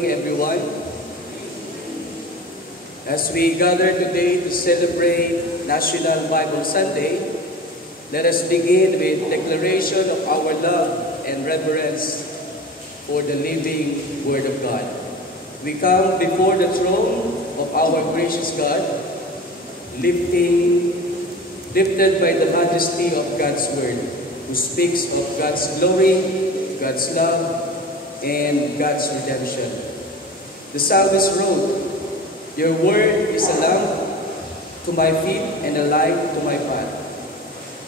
morning, everyone. As we gather today to celebrate National Bible Sunday, let us begin with declaration of our love and reverence for the living Word of God. We come before the throne of our gracious God, lifted by the majesty of God's Word, who speaks of God's glory, God's love, and God's redemption. The psalmist wrote, "Your word is a lamp to my feet and a light to my path."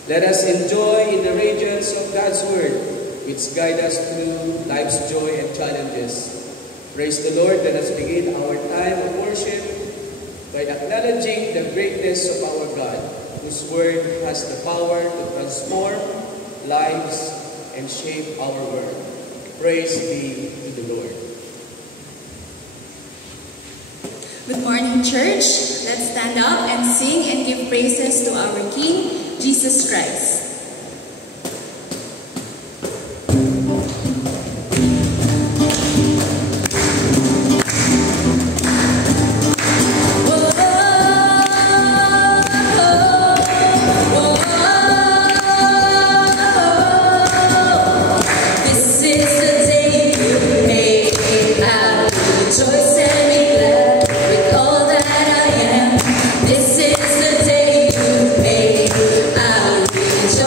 Let us enjoy in the radiance of God's word, which guide us through life's joy and challenges. Praise the Lord. Let us begin our time of worship by acknowledging the greatness of our God, whose word has the power to transform lives and shape our world. Praise be to the Lord. Good morning, church. Let's stand up and sing and give praises to our King, Jesus Christ. This is the day you made. I will rejoice.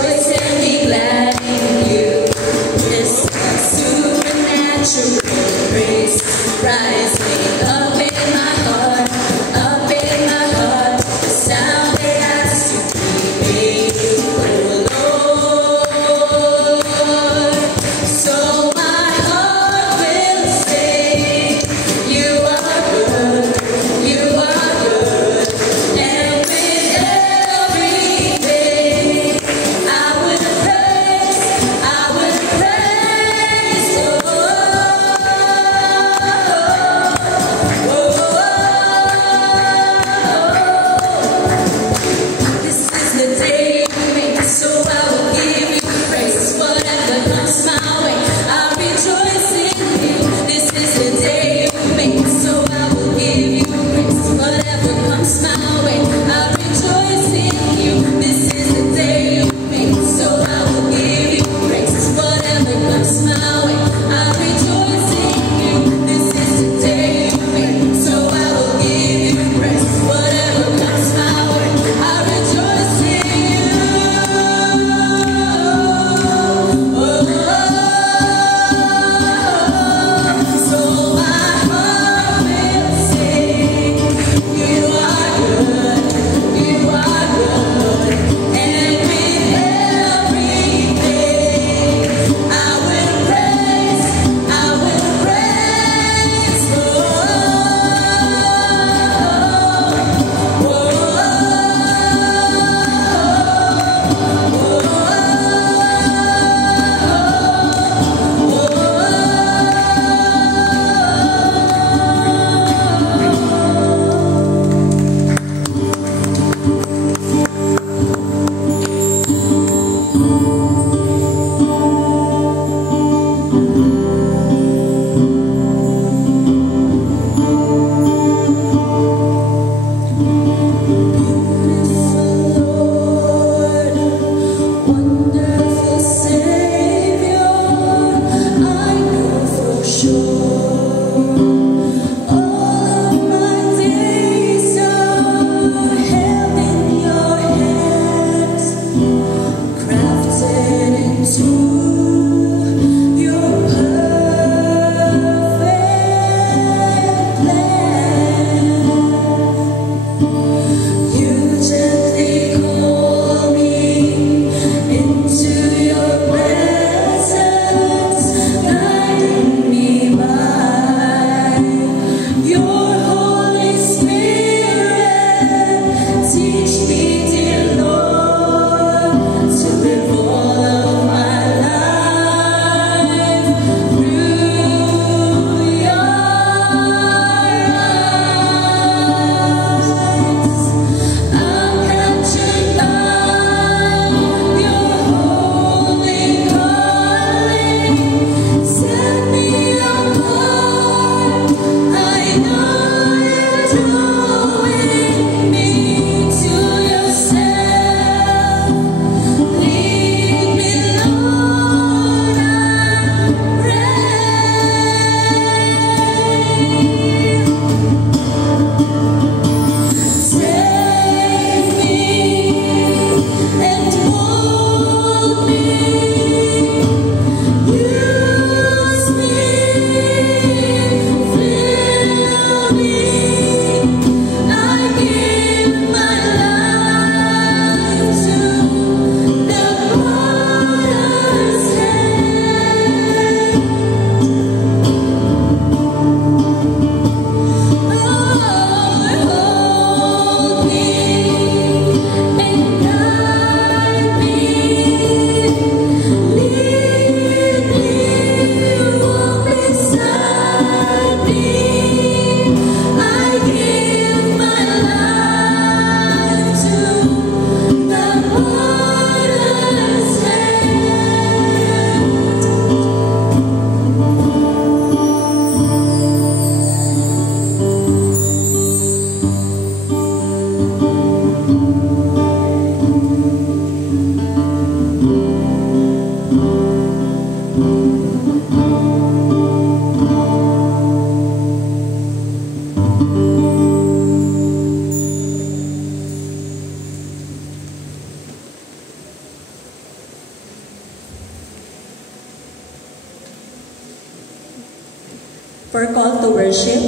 to worship,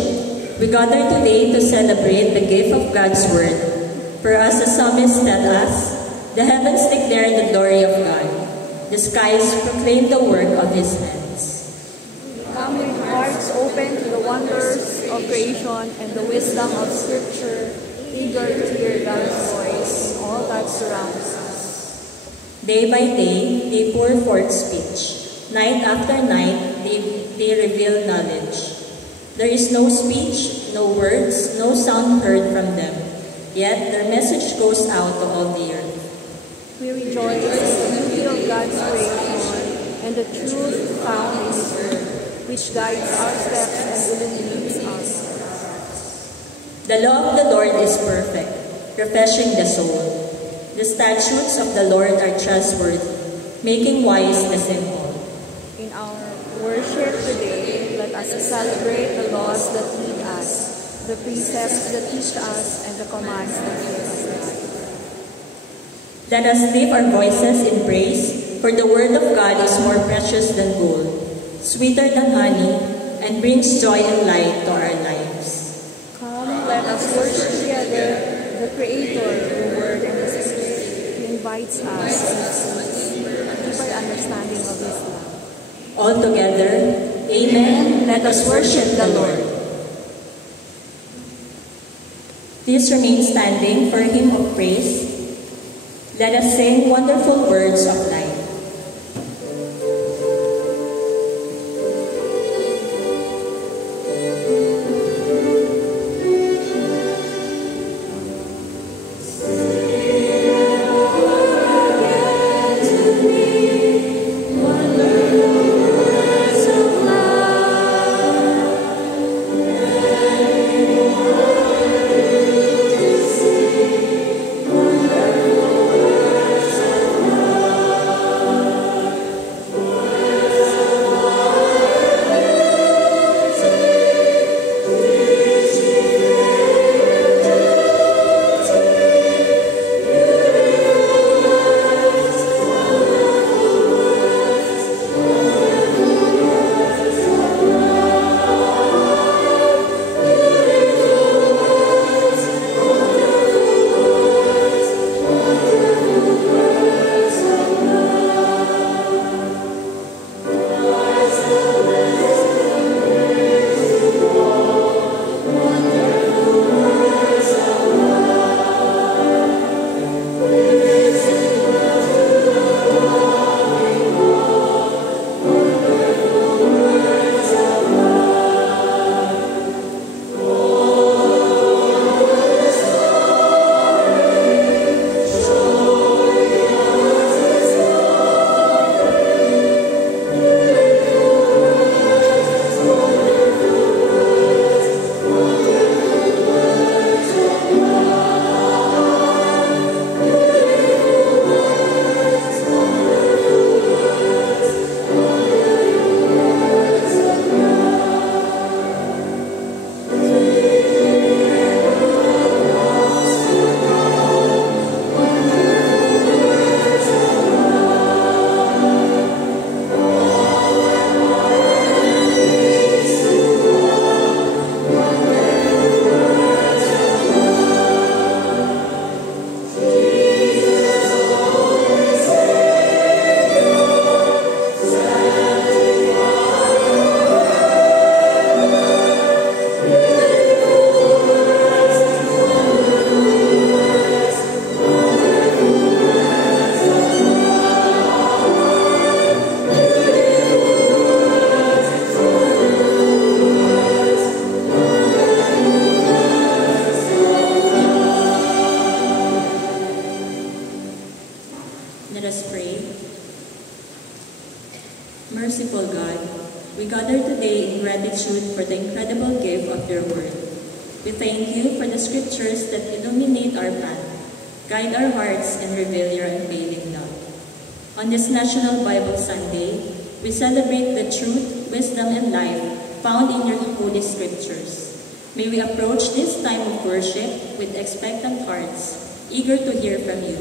we gather today to celebrate the gift of God's Word. For as the psalmist tells us, the heavens declare the glory of God. The skies proclaim the work of His hands. Come with hearts open to the wonders of creation and the wisdom of Scripture, eager to hear God's voice, all that surrounds us. Day by day, they pour forth speech. Night after night, they reveal knowledge. There is no speech, no words, no sound heard from them. Yet their message goes out to all the earth. We rejoice in the beauty of God's creation and the truth found in His Word, which guides our steps and illuminates us. The law of the Lord is perfect, refreshing the soul. The statutes of the Lord are trustworthy, making wise the simple. In our worship today, let us celebrate the laws that lead us, the precepts that teach us, and the commands that give us life. Let us lift our voices in praise, for the word of God is more precious than gold, sweeter than honey, and brings joy and light to our lives. Come, let us worship together the Creator, the Word, and the Spirit, who invites us to a deeper understanding of His love. All together, Amen. Let us worship the Lord. Please remain standing for a hymn of praise. Let us sing wonderful words of life. Merciful God, we gather today in gratitude for the incredible gift of your word. We thank you for the scriptures that illuminate our path, guide our hearts, and reveal your unfailing love. On this National Bible Sunday, we celebrate the truth, wisdom, and life found in your holy scriptures. May we approach this time of worship with expectant hearts, eager to hear from you.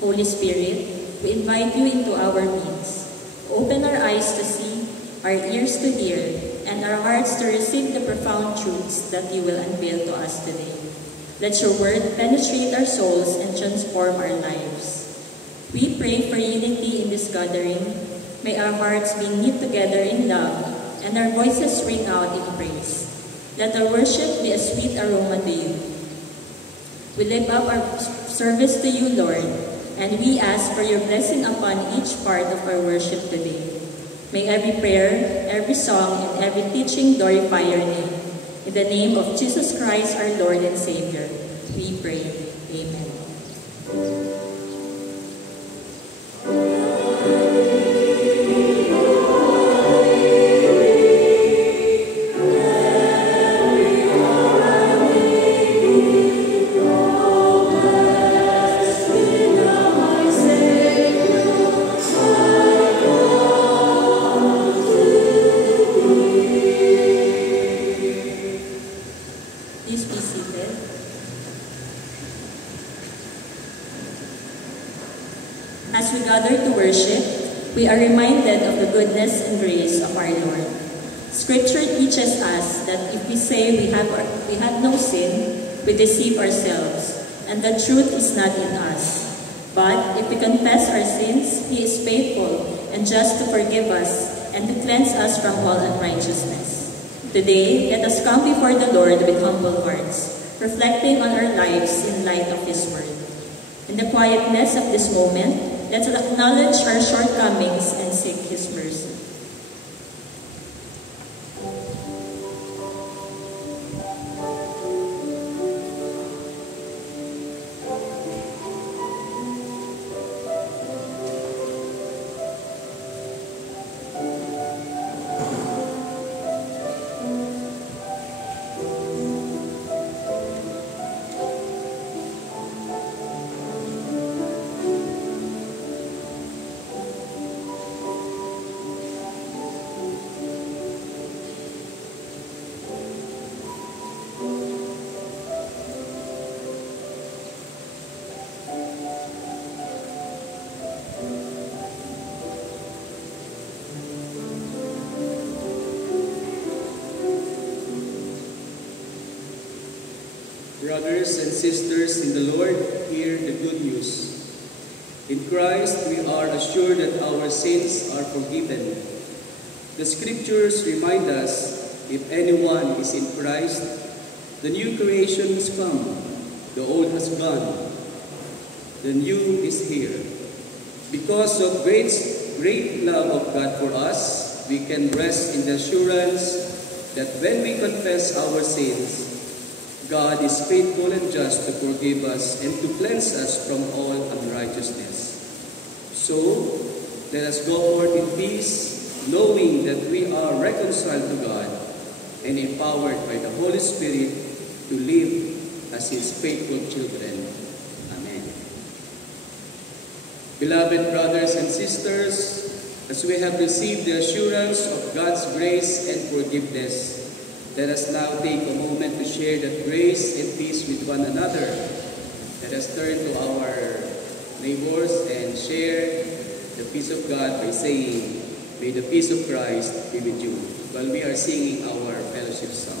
Holy Spirit, we invite you into our midst. Open our eyes to see, our ears to hear, and our hearts to receive the profound truths that you will unveil to us today. Let your word penetrate our souls and transform our lives. We pray for unity in this gathering. May our hearts be knit together in love and our voices ring out in praise. Let our worship be a sweet aroma to you. We lift up our service to you, Lord, and we ask for your blessing upon each part of our worship today. May every prayer, every song, and every teaching glorify your name. In the name of Jesus Christ, our Lord and Savior, we pray. Amen. As we gather to worship, we are reminded of the goodness and grace of our Lord. Scripture teaches us that if we say we have no sin, we deceive ourselves, and the truth is not in us. But if we confess our sins, He is faithful and just to forgive us and to cleanse us from all unrighteousness. Today, let us come before the Lord with humble hearts, reflecting on our lives in light of His Word. In the quietness of this moment, let us acknowledge our shortcomings and seek His mercy. Brothers and sisters in the Lord, hear the good news. In Christ, we are assured that our sins are forgiven. The Scriptures remind us, if anyone is in Christ, the new creation has come, the old has gone, the new is here. Because of great love of God for us, we can rest in the assurance that when we confess our sins, God is faithful and just to forgive us and to cleanse us from all unrighteousness. So, let us go forth in peace, knowing that we are reconciled to God and empowered by the Holy Spirit to live as His faithful children. Amen. Beloved brothers and sisters, as we have received the assurance of God's grace and forgiveness, let us now take a moment to share that grace and peace with one another. Let us turn to our neighbors and share the peace of God by saying, "May the peace of Christ be with you," while we are singing our fellowship song.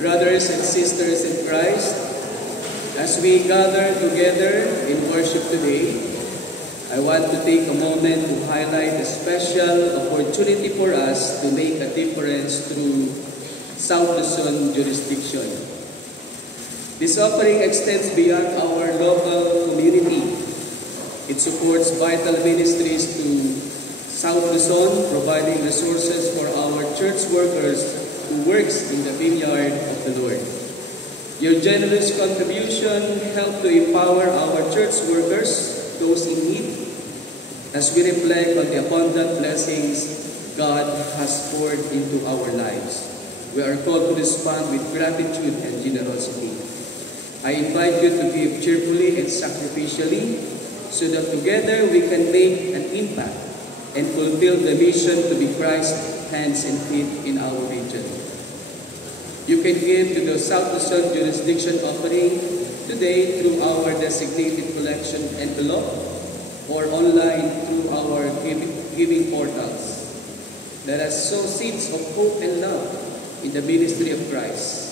Brothers and sisters in Christ, as we gather together in worship today, I want to take a moment to highlight a special opportunity for us to make a difference through South Luzon jurisdiction. This offering extends beyond our local community. It supports vital ministries to South Luzon, providing resources for our church workers who works in the vineyard of the Lord. Your generous contribution helped to empower our church workers, those in need, as we reflect on the abundant blessings God has poured into our lives. We are called to respond with gratitude and generosity. I invite you to give cheerfully and sacrificially so that together we can make an impact and fulfill the mission to be Christ's hands and feet in our region. You can give to the South Luzon jurisdiction offering today through our designated collection envelope or online through our giving portals. Let us sow seeds of hope and love in the ministry of Christ.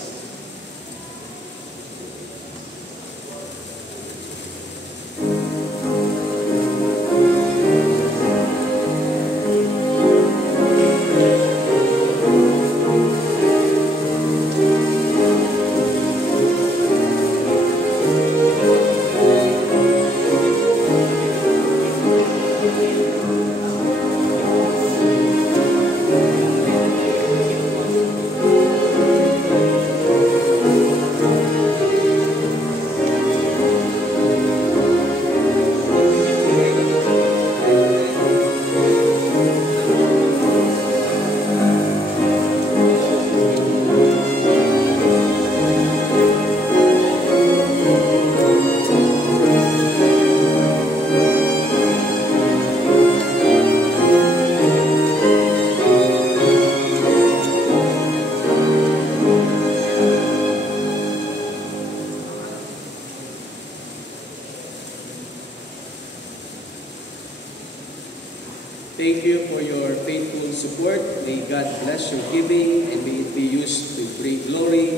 Thank you for your faithful support. May God bless your giving and may it be used to bring glory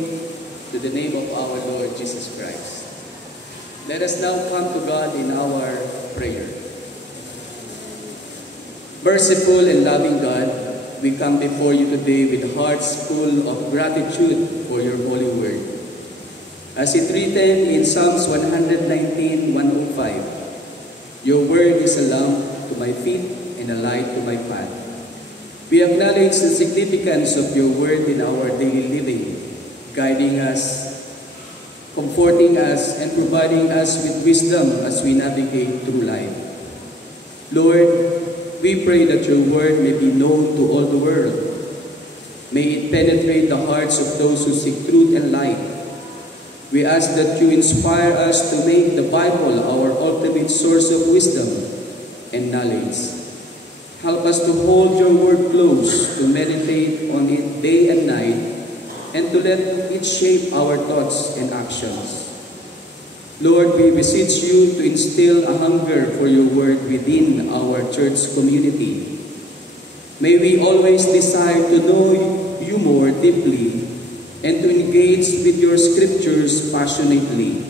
to the name of our Lord Jesus Christ. Let us now come to God in our prayer. Merciful and loving God, we come before you today with hearts full of gratitude for your holy word. As it written in Psalms 119:105, your word is a lamp to my feet and a light to my path. We acknowledge the significance of your word in our daily living, guiding us, comforting us, and providing us with wisdom as we navigate through life. Lord, we pray that your word may be known to all the world. May it penetrate the hearts of those who seek truth and light. We ask that you inspire us to make the Bible our ultimate source of wisdom and knowledge. Help us to hold your word close, to meditate on it day and night, and to let it shape our thoughts and actions. Lord, we beseech you to instill a hunger for your word within our church community. May we always desire to know you more deeply and to engage with your scriptures passionately.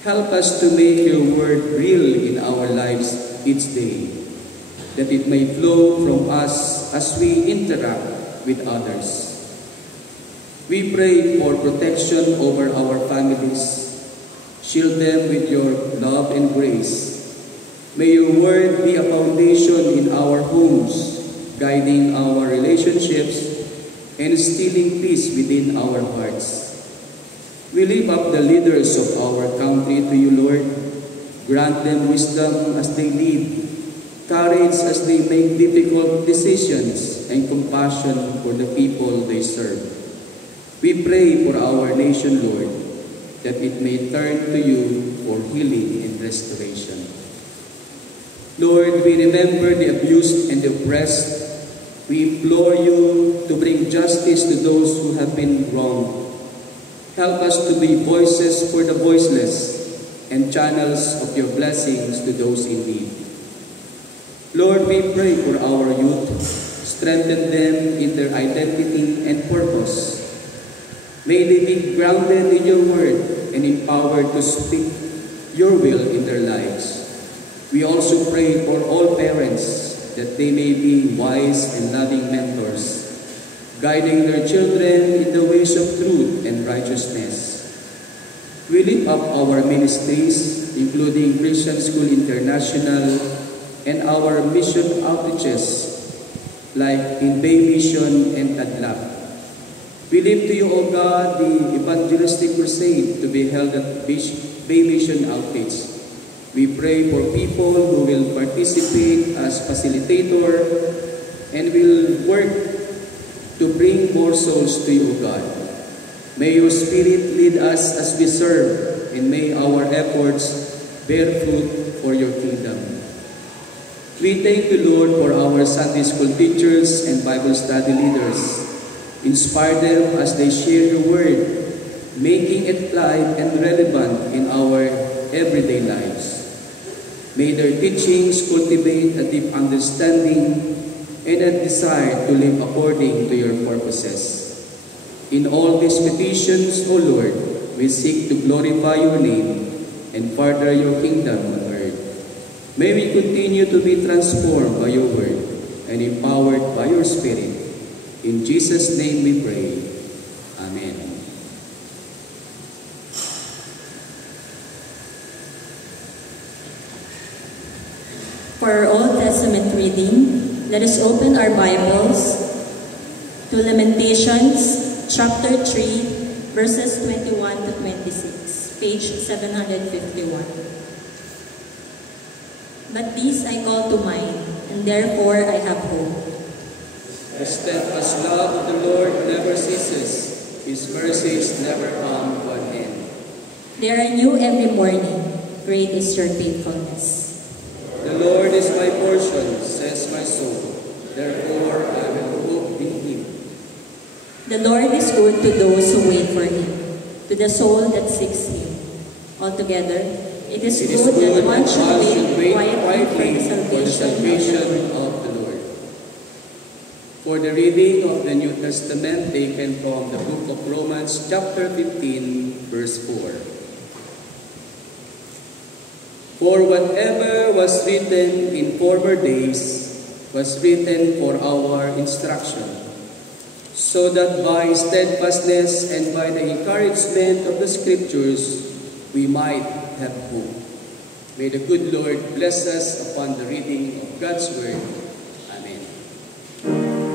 Help us to make your word real in our lives each day, that it may flow from us as we interact with others. We pray for protection over our families. Shield them with your love and grace. May your word be a foundation in our homes, guiding our relationships and instilling peace within our hearts. We lift up the leaders of our country to you, Lord. Grant them wisdom as they lead, courage as they make difficult decisions, and compassion for the people they serve. We pray for our nation, Lord, that it may turn to you for healing and restoration. Lord, we remember the abused and the oppressed. We implore you to bring justice to those who have been wronged. Help us to be voices for the voiceless and channels of your blessings to those in need. Lord, we pray for our youth. Strengthen them in their identity and purpose. May they be grounded in your word and empowered to speak your will in their lives. We also pray for all parents that they may be wise and loving mentors, guiding their children in the ways of truth and righteousness. We lift up our ministries, including Christian School International and our mission outreaches like in Bay Mission and Tadlak. We lift to you, O God, the evangelistic crusade to be held at Bay Mission Outreach. We pray for people who will participate as facilitator and will work to bring more souls to you, O God. May your Spirit lead us as we serve, and may our efforts bear fruit for your kingdom. We thank you, Lord, for our Sunday school teachers and Bible study leaders. Inspire them as they share your word, making it live and relevant in our everyday lives. May their teachings cultivate a deep understanding and a desire to live according to your purposes. In all these petitions, O Lord, we seek to glorify your name and further your kingdom on earth. May we continue to be transformed by your word and empowered by your Spirit. In Jesus' name we pray. Amen. For our Old Testament reading, let us open our Bibles to Lamentations chapter 3, verses 21 to 26, page 751. But these I call to mind, and therefore I have hope. The steadfast love of the Lord never ceases. His mercies never come to an end. They are new every morning. Great is your faithfulness. The Lord is my portion, says my soul. Therefore I will hope in him. The Lord is good to those who wait for him, to the soul that seeks him. Altogether, it is good that one should wait quietly for the salvation of the Lord. For the reading of the New Testament taken from the book of Romans chapter 15, verse 4. For whatever was written in former days was written for our instruction, so that by steadfastness and by the encouragement of the Scriptures we might have hope. May the good Lord bless us upon the reading of God's Word. Amen. Amen.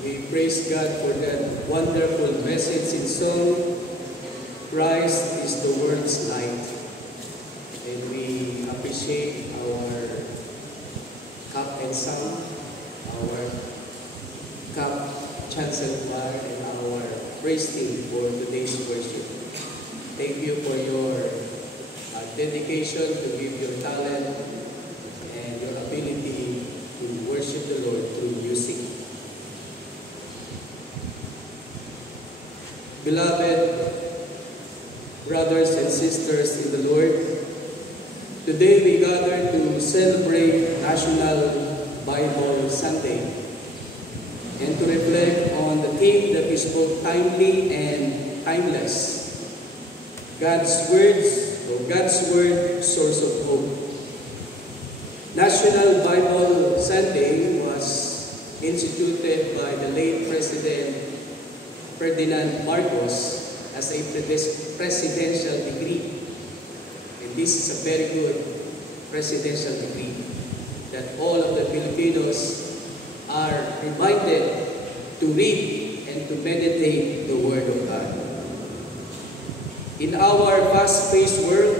We praise God for that wonderful message in song, Christ is the world's light. And we appreciate our cup and sound, our cup chancel choir, and our praise team for today's worship. Thank you for your dedication to give your talent and your ability to worship the Lord through music. Beloved brothers and sisters in the Lord, today we gather to celebrate National Bible Sunday and to reflect on the theme that is both timely and timeless. God's Word, source of hope. National Bible Sunday was instituted by the late President Ferdinand Marcos as a presidential decree. And this is a very good presidential decree that all of the Filipinos are reminded to read and to meditate the Word of God. In our fast-paced world,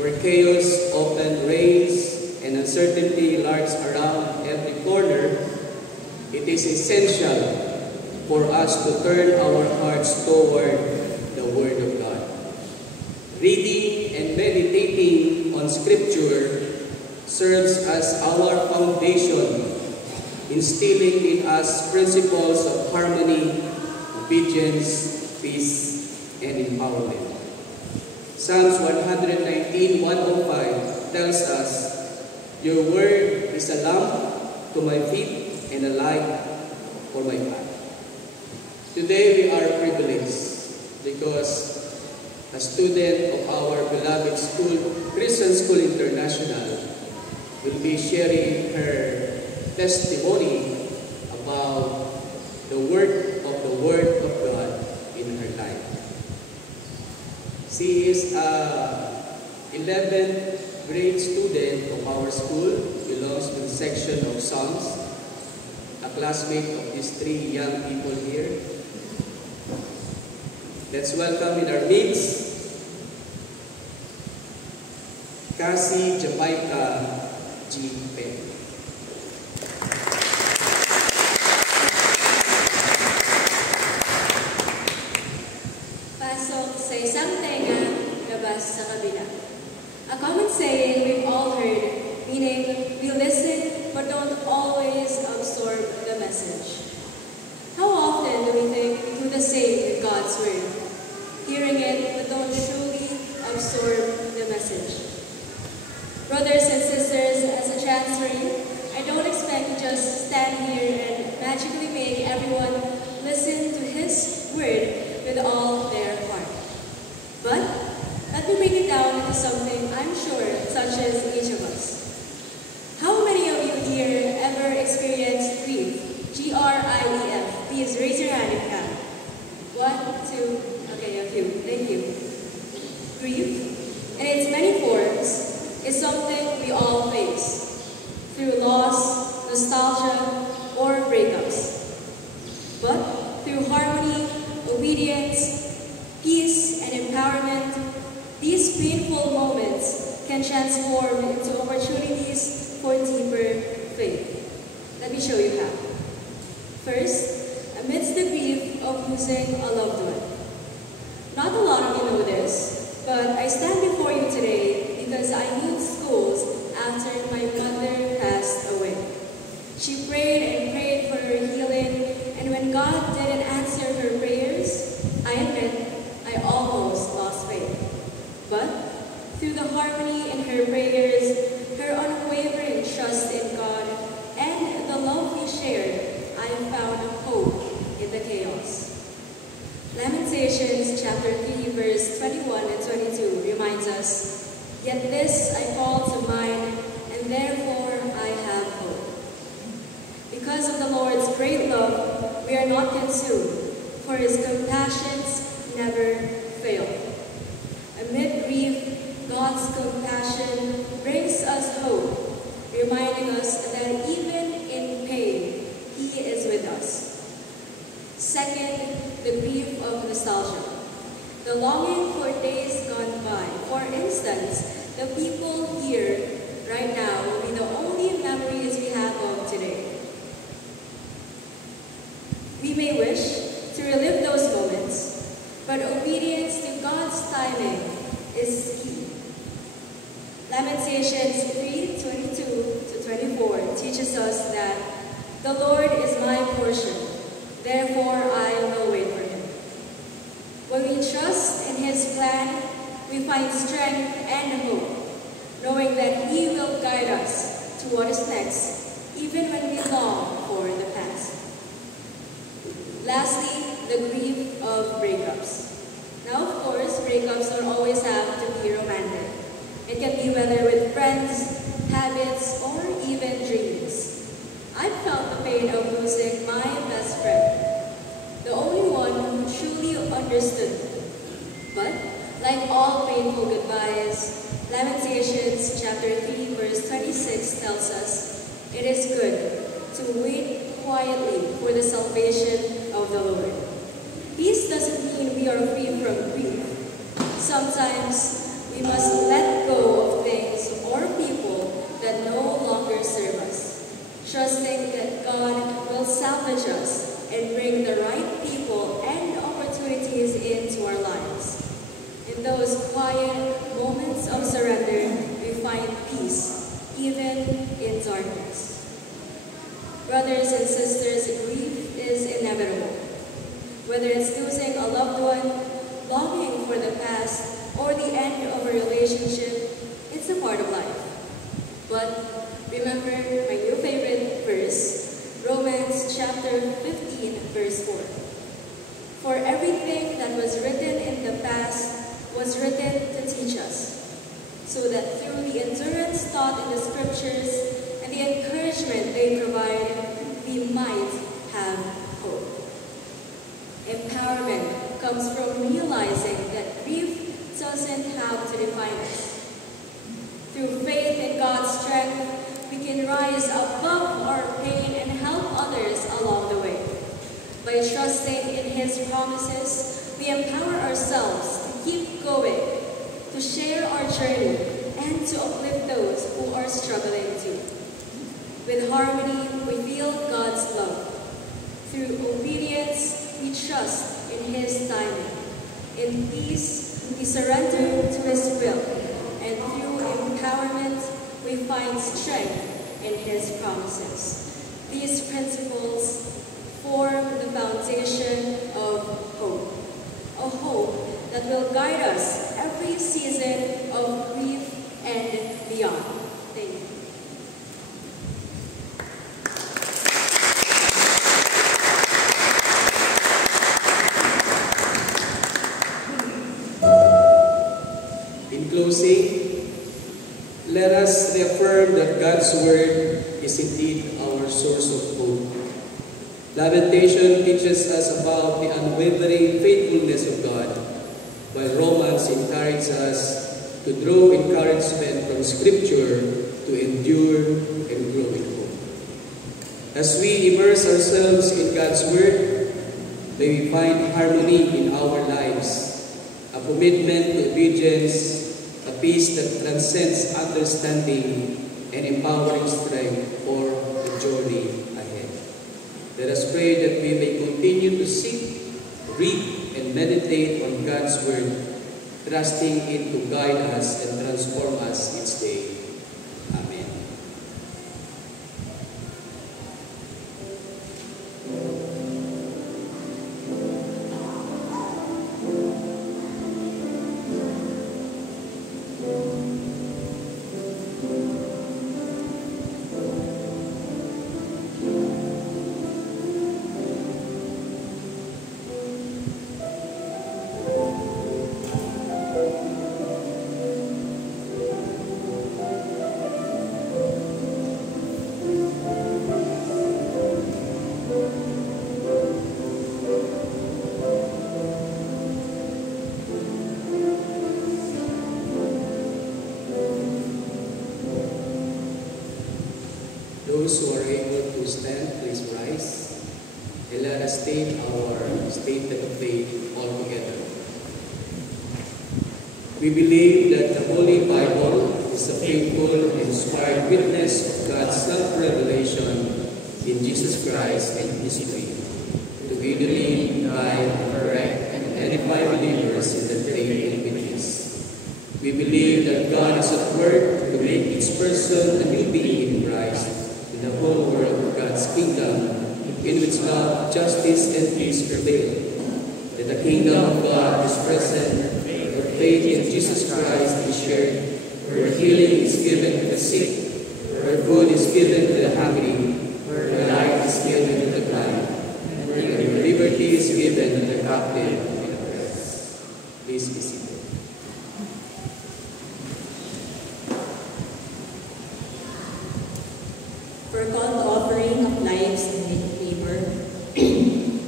where chaos often reigns and uncertainty lurks around every corner, it is essential for us to turn our hearts toward the Word of God. Reading and meditating on Scripture serves as our foundation, instilling in us principles of harmony, obedience, peace, and empowerment. Psalms 119:105 tells us, "Your word is a lamp to my feet and a light for my path." Today we are privileged because a student of our beloved school, Christian School International, will be sharing her testimony about the work of the Word of God in her life. She is a 11th grade student of our school, belongs to the section of Psalms, a classmate of these three young people here. Let's welcome in our midst, Cassie Japaika G. Pen. Pasok sa isang tenga, labas sa kabila. A common saying we've all heard, meaning we listen but don't always absorb the message. How often do we think we do the same with God's Word? Hearing it but don't truly absorb the message. Brothers and sisters, as a transferee, I don't expect to just stand here and magically make everyone listen to His Word with all their heart. But let me break it down into something I'm sure touches each of us. How many of you here ever experienced grief? G-R-I-E-F. Please raise your hand if you have. 1, 2, okay, a few. Thank you. Grief, in its many forms, is something we all face through loss, nostalgia, or breakups. But through harmony, obedience, peace, and empowerment, these painful moments can transform into opportunities for deeper faith. Let me show you how. First, amidst the grief of losing a loved one. Not a lot of you know this, but I stand before you today because I moved schools after my mother passed away. She prayed and prayed for her healing, and when God didn't answer her prayers, I admit I almost lost faith. But through the harmony in her prayers, her unwavering trust in God, and the love we shared, I found hope in the chaos. Lamentations chapter 3 verse 21 and 22 reminds us, "Yet this I call to mind, and therefore I have hope." Because of the Lord's great love, we are not consumed, for His compassions never fail. Amid grief, God's compassion brings us hope, reminding us that even in pain, He is with us. Second, the grief of nostalgia. The longing for days gone by. For instance, the people here right now will be the only memories we have of today. We may wish to relive those moments, but obedience to God's timing is key. Lamentations 3:22-24 teaches us that the Lord is my portion, therefore I will wait for him. When we trust in his plan, we find strength and hope, knowing that he will guide us to what is next, even when we long for the past. Lastly, the grief of breakups. Now, of course, breakups don't always have to be romantic. It can be whether with friends, habits, or even dreams. I felt the pain of losing my best friend, the only one who truly understood me. But, like all painful goodbyes, Lamentations chapter 3 verse 26 tells us, it is good to wait quietly for the salvation of the Lord. Peace doesn't mean we are free from grief. Sometimes we must let go of things or people that no longer serve us, trusting that God will salvage us and bring the right people and opportunities into our lives. In those quiet moments of surrender, we find peace, even in darkness. Brothers and sisters, grief is inevitable. Whether it's losing a loved one, longing for the past, or the end of a relationship, it's a part of life. But remember my new favorite verse, Romans chapter 15, verse 4. For everything that was written in the past was written to teach us, so that through the endurance taught in the scriptures and the encouragement they provide, we might have hope. Empowerment comes from realizing that grief doesn't have to define us. Through faith in God's strength, we can rise above our pain and help others along the way. By trusting in his promises, we empower ourselves to keep going, to share our journey, and to uplift those who are struggling too. With harmony, we feel God's love. Through obedience, we trust in his timing. In peace, we surrender to his will. And through empowerment, we find strength in his promises. These principles form the foundation of hope. A hope that will guide us every season of grief and beyond. Thank you. In closing, let us reaffirm that God's Word is indeed our source of hope. Lamentation teaches us about the unwavering faithfulness of God, while Romans encourages us to draw encouragement from Scripture to endure and grow in hope. As we immerse ourselves in God's Word, may we find harmony in our lives, a commitment to obedience, a peace that transcends understanding, and empowering strength for the journey ahead. Let us pray that we may continue to seek, read, and meditate on God's Word, trusting it to guide us and transform us each day. Amen. Those who are able to stand, please rise. and let us state our statement of faith all together. We believe that the Holy Bible is a faithful and inspired witness of God's self-revelation in Jesus Christ and history, to guide, correct, and edify believers in the faith and witness. We believe that God is at work to make each person a new being in Christ, in the whole world of God's kingdom, in which love, justice, and peace prevail. That the kingdom of God is present, where faith in Jesus Christ is shared, where healing is given to the sick, where food is given to the hungry, where light is given to the blind, and where liberty is given to the captive and oppressed. Please be seated. For a call to offering of lives and labor,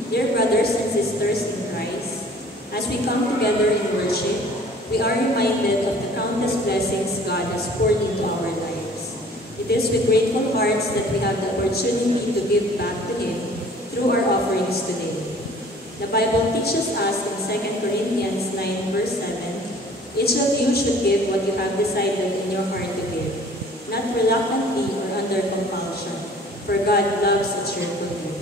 dear brothers and sisters in Christ, as we come together in worship, we are reminded of the countless blessings God has poured into our lives. It is with grateful hearts that we have the opportunity to give back to Him through our offerings today. The Bible teaches us in 2 Corinthians 9 verse 7, each of you should give what you have decided in your heart to give, not reluctantly or under compulsion, for God loves a cheerful giver.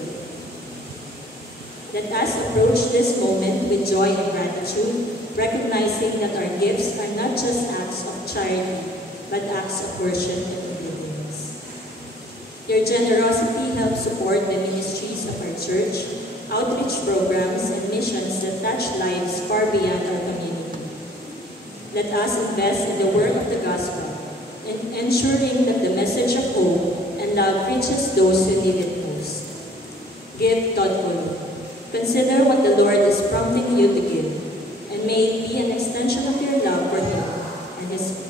Let us approach this moment with joy and gratitude, recognizing that our gifts are not just acts of charity, but acts of worship and obedience. Your generosity helps support the ministries of our church, outreach programs, and missions that touch lives far beyond our community. Let us invest in the work of the gospel, and ensuring that the message of hope and love reaches those who need it most. Give thoughtfully. Consider what the Lord is prompting you to give, and may it be an extension of your love for Him and His people.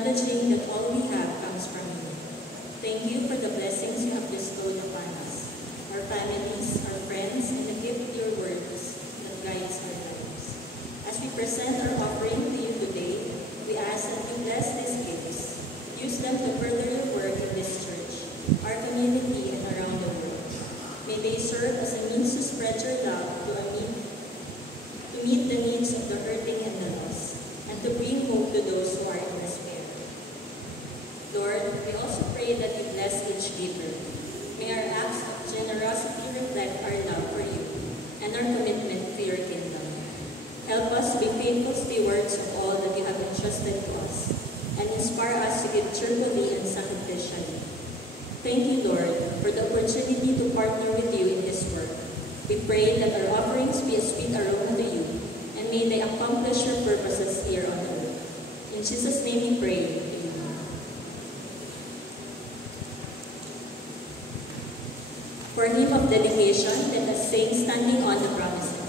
acknowledging that all we have comes from you. Thank you for the blessings you have bestowed upon us, our families, our friends, and the gift of your words that guides our lives. As we present our offering to you today, we ask that you bless these gifts. Use them to further your work in this church, our community, and around the world. May they serve as a means to spread your love to meet the needs of the hurting and the lost, and to bring hope to those who are in despair. Lord, we also pray that you bless each giver. May our acts of generosity reflect our love for you and our commitment to your kingdom. Help us be faithful stewards of all that you have entrusted to us, and inspire us to give cheerfully and sacrificially. Thank you, Lord, for the opportunity to partner with you in this work. We pray that our offerings be a sweet aroma to you, and may they accomplish your purposes here on earth. In Jesus' name we pray. Amen. For hymn of dedication, let us sing Standing on the Promises.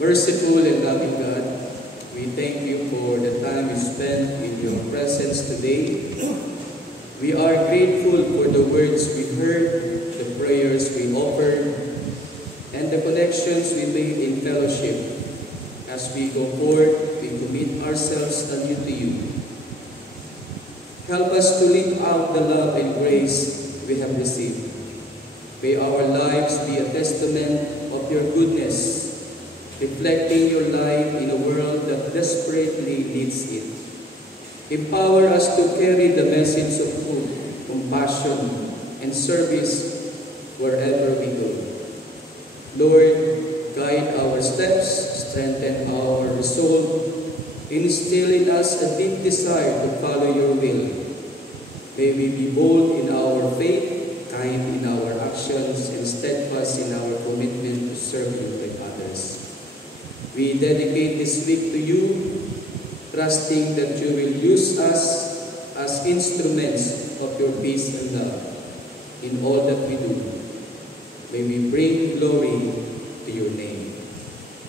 Merciful and loving God, we thank you for the time we spent in your presence today. We are grateful for the words we heard, the prayers we offered, and the connections we made in fellowship. As we go forth, we commit ourselves anew to you. Help us to live out the love and grace we have received. May our lives be a testament of your goodness, reflecting your light in a world that desperately needs it. Empower us to carry the message of hope, compassion, and service wherever we go. Lord, guide our steps, strengthen our resolve, instill in us a deep desire to follow your will. May we be bold in our faith, kind in our actions, and steadfast in our commitment to serve you with others. We dedicate this week to you, trusting that you will use us as instruments of your peace and love in all that we do. May we bring glory to your name.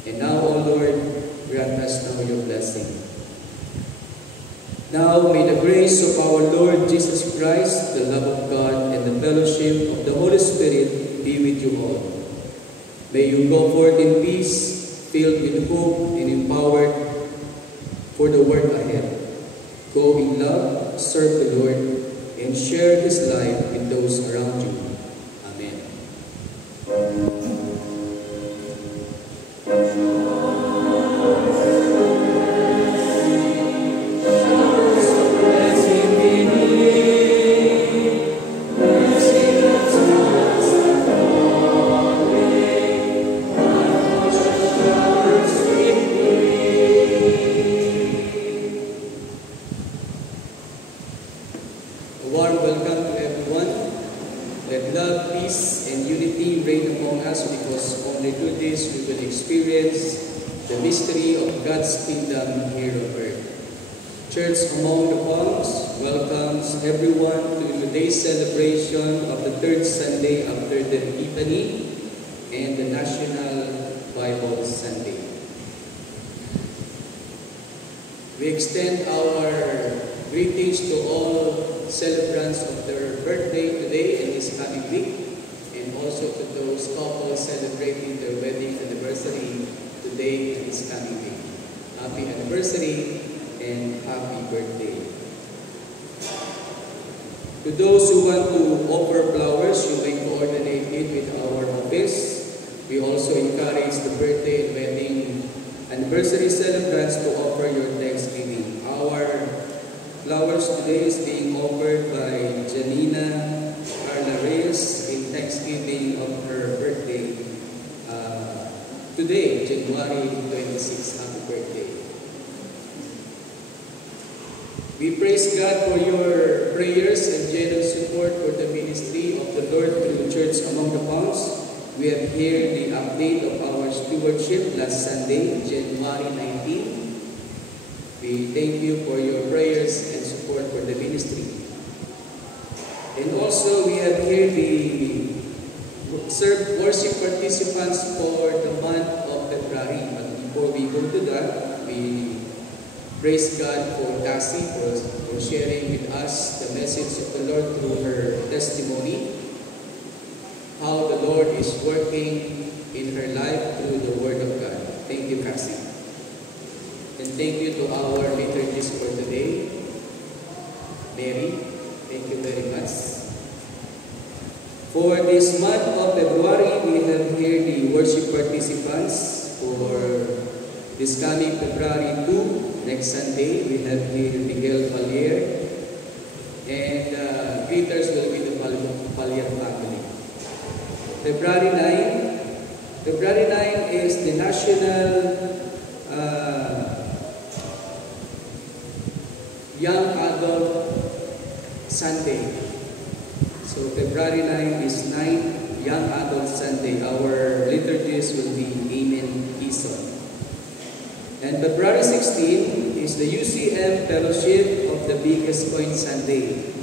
And now, O Lord, grant us now your blessing. Now may the grace of our Lord Jesus Christ, the love of God, and the fellowship of the Holy Spirit be with you all. May you go forth in peace, filled with hope and empowered for the work ahead. Go in love, serve the Lord, and share His life with those around you. Amen. A warm welcome to everyone. Let love, peace, and unity reign among us, because only through this we will experience the mystery of God's kingdom here on earth. Church Among the Palms welcomes everyone to today's celebration of the third Sunday after the Epiphany and the National Bible Sunday. We extend our greetings to all celebrants of their birthday today and this coming week, and also to those couples celebrating their wedding anniversary today and this coming week. Happy anniversary and happy birthday. To those who want to offer flowers, you may coordinate it with our office. We also encourage the birthday and wedding anniversary celebrants to offer your Thanksgiving. Our flowers today is being offered by Janina Carla Reyes in Thanksgiving of her birthday. Today, January 26, happy birthday. We praise God for your prayers and generous support for the ministry of the Lord through Church Among the Palms. We have here the update of our stewardship last Sunday, January 19. We thank you for your prayers and support for the ministry. And also we have here the worship participants for the month of February. But before we go to that, we praise God for Tassie for sharing with us the message of the Lord through her testimony, how the Lord is working in her life through the Word of God. Thank you, Cassie. And thank you to our liturgist for today, Mary. Thank you very much. For this month of February, we have here the worship participants for this coming February 2, next Sunday. We have here Miguel Valier, and greeters will be the Valier family. February 9 is the National Young Adult Sunday. So February 9 is 9th Young Adult Sunday. Our liturgist will be Amen Ison. And February 16 is the UCM Fellowship of the Biggest Coin Sunday.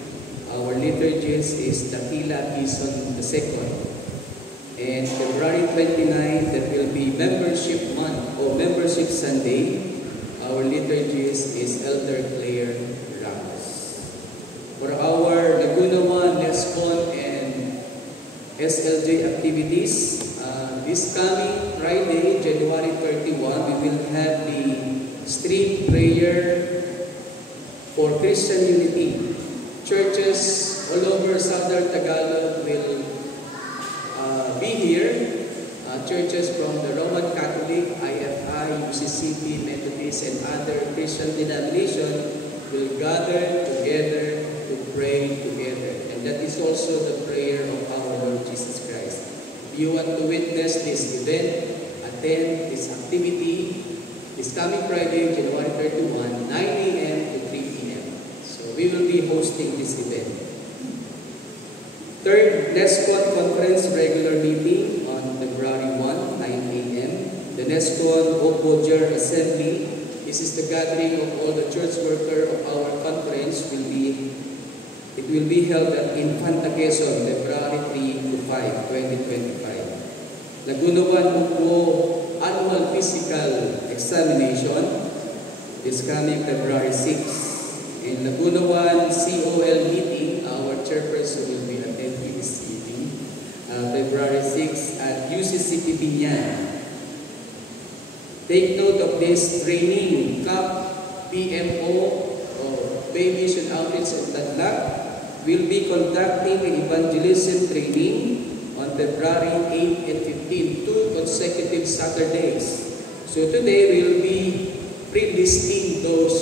Our liturgist is Dakila Ison II. And February 29, that will be Membership Month or Membership Sunday. Our liturgist is Elder Claire Ramos. For our Laguna 1, Lescon, and SLJ activities, this coming Friday, January 31, we will have the street prayer for Christian unity. Churches all over Southern Tagalog will be here. Churches from the Roman Catholic, IFI, UCCP, Methodist, and other Christian denominations will gather together to pray together. And that is also the prayer of our Lord Jesus Christ. If you want to witness this event, attend this activity this coming Friday, January 31, 9 a.m. to 3 p.m. So we will be hosting this event. Third, NESCON Conference regular meeting on February 1, 9 a.m. The NESCON Obojer Assembly. This is the gathering of all the church workers of our conference. It will be held at Infanta Quezon, February 3 to 5, 2025. Laguna 1 Ukbo Annual Physical Examination is coming February 6. In Laguna 1 COL meeting, our chairperson will be attending this evening, February 6 at UCCP Binyan. Take note of this training, CAP PMO, Bay Mission Outreach and Tadlac, will be conducting an evangelism training on February 8 and 15, 2 consecutive Saturdays. So today we will be pre-listing those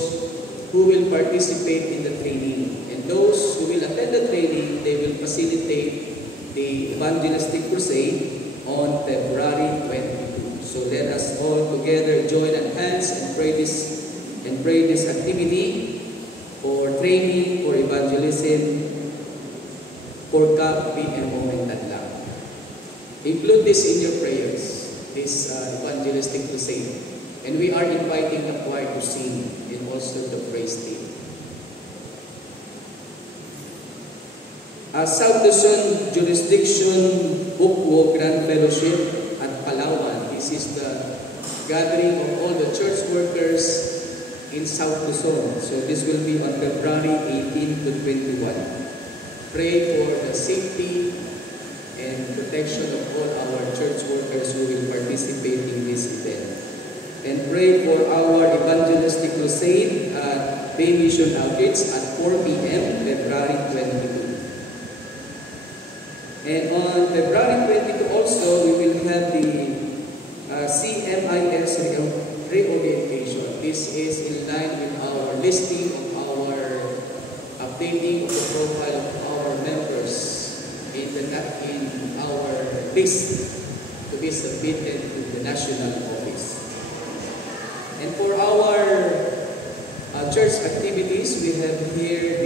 who will participate in the training. And those who will attend the training, they will facilitate the evangelistic crusade on February 22. So let us all together join hands and pray this activity for training for evangelism evangelism, 4 p.m. moment lang. Include this in your prayers, this evangelistic crusade. And we are inviting the choir to sing and also the praise team. South Luzon Jurisdiction Bukwo Grand Fellowship at Palawan. This is the gathering of all the church workers in South Luzon. So this will be on February 18 to 21. Pray for the safety and protection of all our church workers who will participate in this event. And pray for our evangelistic crusade at Bay Mission Outreach at 4 p.m. February 22. And on February 22 also, we will have the CMIS reorientation. This is in line with our listing of our updating of the profile of our members in our list to be submitted to the national office. And for our church activities, we have here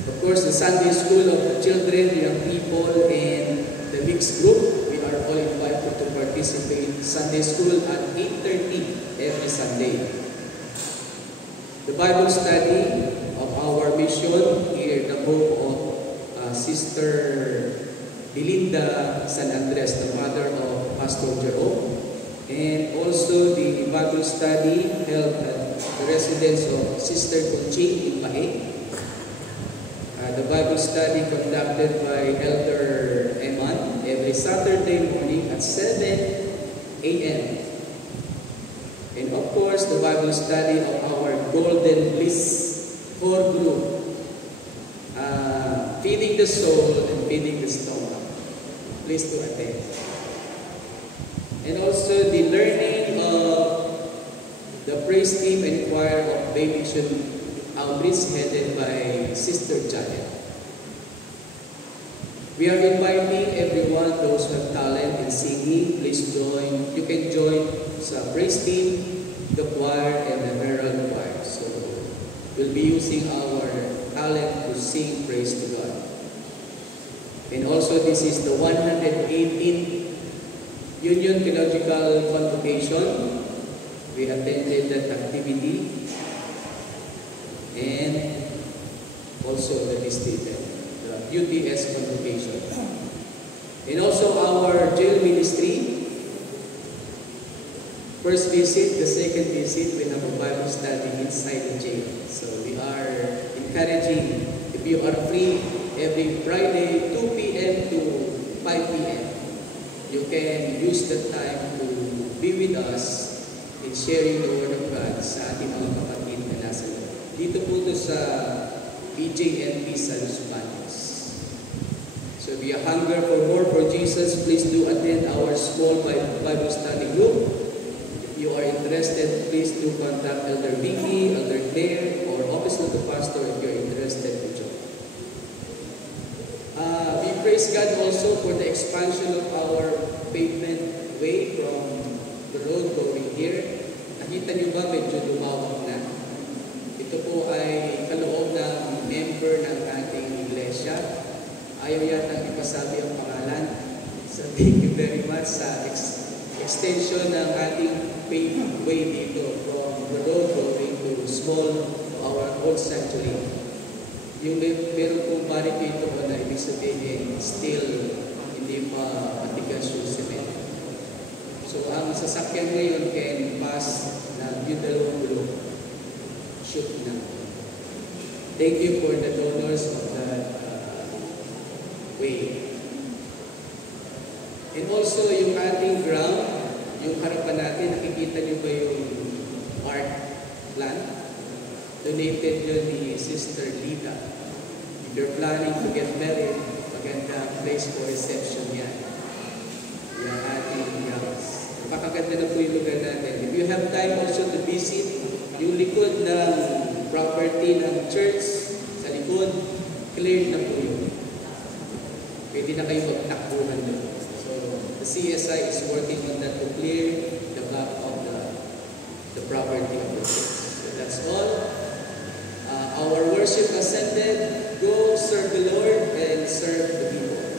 of course, the Sunday School of the children, young people, and the mixed group. We are all invited to participate in Sunday School at 8:30 every Sunday. The Bible study of our mission here, the home of Sister Belinda San Andres, the mother of Pastor Jerome. And also the Bible study held at the residence of Sister Conching in Pahe. The Bible study conducted by Elder Eman every Saturday morning at 7 a.m. And of course, the Bible study of our Golden Bliss core group, feeding the soul and feeding the stomach. Please do attend. And also the learning of the praise team and choir of Bay Mission Outreach headed by Sister Janet. We are inviting everyone, those who have talent in singing, please join. You can join sa praise team, the choir, and the herald choir. So we'll be using our talent to sing praise to God. And also this is the 118th Union Theological Convocation. We attended that activity. And also the event, the UTS convocation. And also our jail ministry. First visit, the second visit, we have a Bible study inside the jail. So we are encouraging, if you are free, every Friday, 2 p.m. to 5 p.m. You can use that time to be with us in sharing the Word of God sa ating mga kapatid na nasa loob. Dito po ito sa PJNP San Luis. So if you hunger for more for Jesus, please do attend our small Bible study group. If you are interested, please do contact Elder Vicky, Elder Claire, or Office of the Pastor if you are interested to join. We praise God also for the expansion of our pavement way from the road going here. Nakita niyo ba medyo lumawak na? Ito po ay kaloob ng member ng ating iglesia. Ayaw yata ipasabi ang pangalan. So thank you very much sa extension ng ating paved way dito from the road going to small, our old sanctuary. Yung meron pong barricade doon na ibig sabihin still hindi pa matigas yung cement. So ang sasakyan ngayon can pass na yung dalawang gulong. Shoot na. Thank you for the donors of that way. And also yung ating ground, yung harapan natin, nakikita niyo ba yung art plan? Donated yun ni Sister Lita. If you're planning to get married, maganda place for reception yan. Yung ating house. Napakaganda na po yung lugar natin. If you have time also to visit, yung likod ng property ng church, sa likod, cleared na po yun. Pwede na kayo magtakbuhan doon. So, the CSI is working on that to clear the back of the property of the church. So, that's all. Our worship has ended. Go serve the Lord and serve the people.